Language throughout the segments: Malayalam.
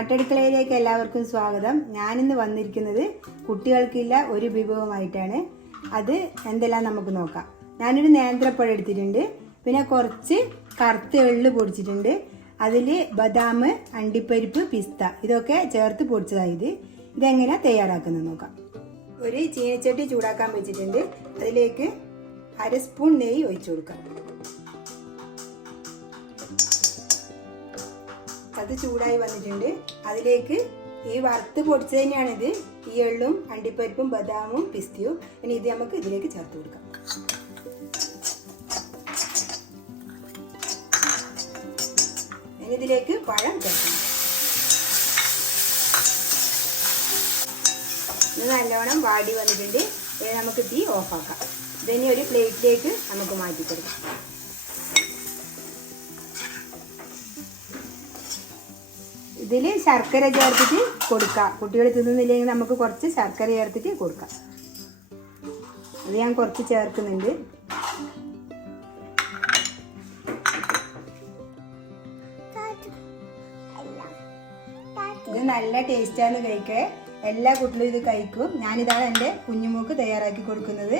നാട്ടടുക്കളയിലേക്ക് എല്ലാവർക്കും സ്വാഗതം. ഞാനിന്ന് വന്നിരിക്കുന്നത് കുട്ടികൾക്കില്ല ഒരു വിഭവമായിട്ടാണ്. അത് എന്തെല്ലാം നമുക്ക് നോക്കാം. ഞാനൊരു നേന്ത്രപ്പഴം എടുത്തിട്ടുണ്ട്, പിന്നെ കുറച്ച് കറുത്ത എള്ള് പൊടിച്ചിട്ടുണ്ട്, അതിൽ ബദാം, അണ്ടിപ്പരിപ്പ്, പിസ്ത ഇതൊക്കെ ചേർത്ത് പൊടിച്ചതാണ്. ഇതെങ്ങനെ തയ്യാറാക്കുന്നത് നോക്കാം. ഒരു ചീനച്ചട്ടി ചൂടാക്കാൻ വെച്ചിട്ടുണ്ട്, അതിലേക്ക് 1/2 സ്പൂൺ നെയ്യ് ഒഴിച്ചു കൊടുക്കാം. അത് ചൂടായി വന്നിട്ടുണ്ട്. അതിലേക്ക് ഈ വറുത്ത് പൊടിച്ചത് തന്നെയാണിത്, ഈ എള്ളും അണ്ടിപ്പരിപ്പും ബദാമും പിസ്തയും. ഇനി ഇത് നമുക്ക് ഇതിലേക്ക് ചേർത്ത് കൊടുക്കാം. ഇനി ഇതിലേക്ക് പഴം ചേർക്കണം. ഇത് നല്ലോണം വാടി വന്നിട്ടുണ്ട്. നമുക്ക് തീ ഓഫാക്കാം. ഇതിനി ഒരു പ്ലേറ്റിലേക്ക് നമുക്ക് മാറ്റി കൊടുക്കാം. ഇതിൽ ശർക്കര ചേർത്തിട്ട് കൊടുക്കാം. കുട്ടികൾ തിന്നുന്നില്ലെങ്കിൽ നമുക്ക് കുറച്ച് ശർക്കര ചേർത്തിട്ട് കൊടുക്കാം. അത് ഞാൻ കുറച്ച് ചേർക്കുന്നുണ്ട്. ഇത് നല്ല ടേസ്റ്റാണ് കഴിക്കാൻ. എല്ലാ കുട്ടികളും ഇത് കഴിക്കും. ഞാനിതാണ് എൻ്റെ കുഞ്ഞുമോക്ക് തയ്യാറാക്കി കൊടുക്കുന്നത്.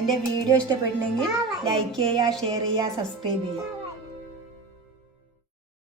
എൻ്റെ വീഡിയോ ഇഷ്ടപ്പെട്ടില്ലെങ്കിൽ ലൈക്ക് ചെയ്യുക, ഷെയർ ചെയ്യുക, സബ്സ്ക്രൈബ് ചെയ്യുക.